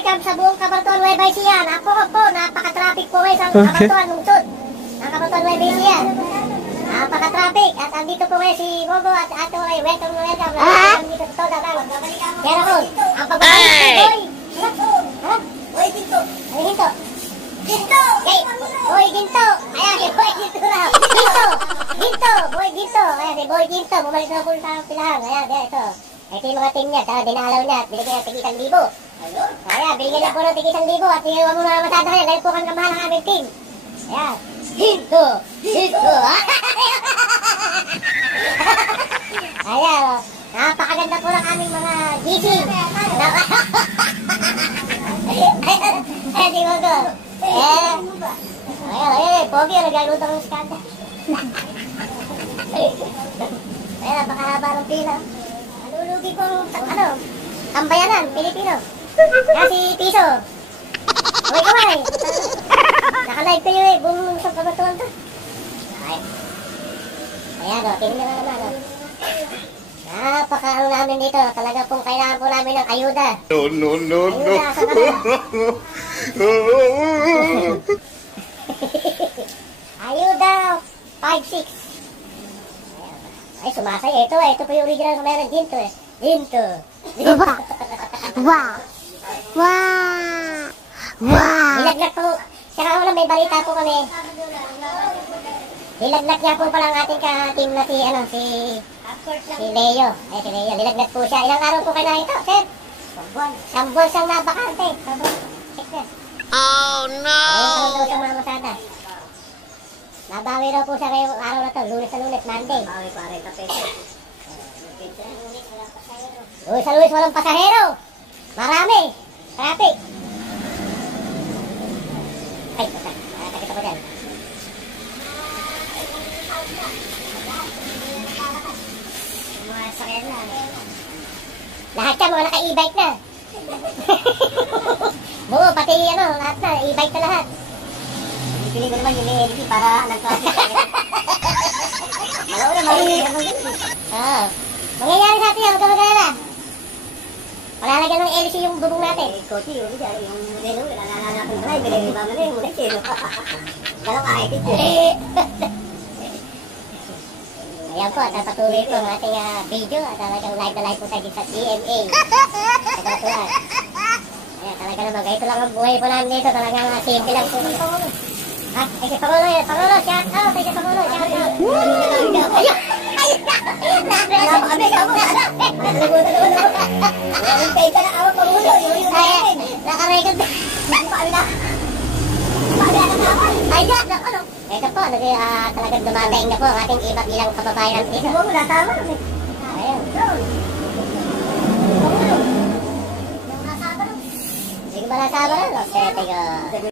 welcome sa buong Camaratuan Nueva Ecija. Napaka-traffic po ngayon sa Camaratuan lungsod. Ang Camaratuan Nueva Ecija. Napaka-traffic. At andito po ngayon si Gogo at ato ay welcome. Dito sa Toda lang. Kaya po, ang pagbabalik si Boy. Ha? Boy Ginto. Ay, Ginto. Ginto! Boy Ginto! Ayan, si Boy Ginto na. Ginto! Ginto! Boy Ginto! Ayan, si Boy Ginto. Bumalik na po sa pilahan. Ayan, ito. Ito yung mga team niya. Dinalaw niya at binigyan ng tig 1,000. Ayan, binigyan na po ng tig 1,000 at iwan mo na masada kanya dahil po kang kamahal ng aming team. Ayan. Ginto! Ginto! Ayan, napakaganda po ng aming mga GC. Ayan, di mo ko. Ayan, pogi, nagagluto ng skanda. Ayan, napakahaba ng pila. Nalulugi pong, tambayanan, Pilipino. Kasi piso. Okay, kamay. Naka-live kayo buong sa Camaratuan to. Ayan, tingnan na naman. Napaka-ano namin dito. Talaga pong kailangan po namin ng ayuda. No. Ayuda sa ayuda 5-6. Ay, sumasay. Ito po yung original sa mayroon. Ginto. Wow. Nilaglag po. Saka wala, may balita po kami. Nilaglag niya po pala ang ating ka-team na si Leo. Si Leo. Nilaglag po siya. Ilang araw po kayo na ito, sir? 1 buwan siyang nabakante. Oh, no! Ayun daw sa mga masada. Nabawi raw po siya ngayong araw na to. Lunes, Monday. Bawi pa rin peso. Lunes, walang pasahero. Marami. Traffic. Ay, nakakita ko dyan. Mga sakyan na. Lahat ka mga naka-e-bike na. Buo, pati lahat na. E-bike na lahat. Pili ko naman yung LG para nag-traffic. Malaw na, mangyayari sa atin yan, magkamagalala. Palalagyan ng LC yung bubong natin. Kotse, yung menu, lalala ko na, biniliba mo na yung muna siya. Gano'n ka, ayan po, at patuloy po ang ating video at talagang live na live po tayo sa GMA. Sa Camaratuan. Ayan, talaga naman, ganito lang ang buhay po namin dito. Talagang simple lang po. Ha? Ay, si Pangulo yun. Pangulo, shout out. Ay, si Pangulo, shout out. Ayun! Napakami ka mo. Nakalubutan naman ako. Nakalubutan ka na ako, Pangulo. Nakarecord na. Paano na? Ay, ano? Ito po, talagang dumadaing na po ang ating iba't ilang kababayan dito. Huwag mo nasama. Ayun. Hindi ko ba nasama na? Teka.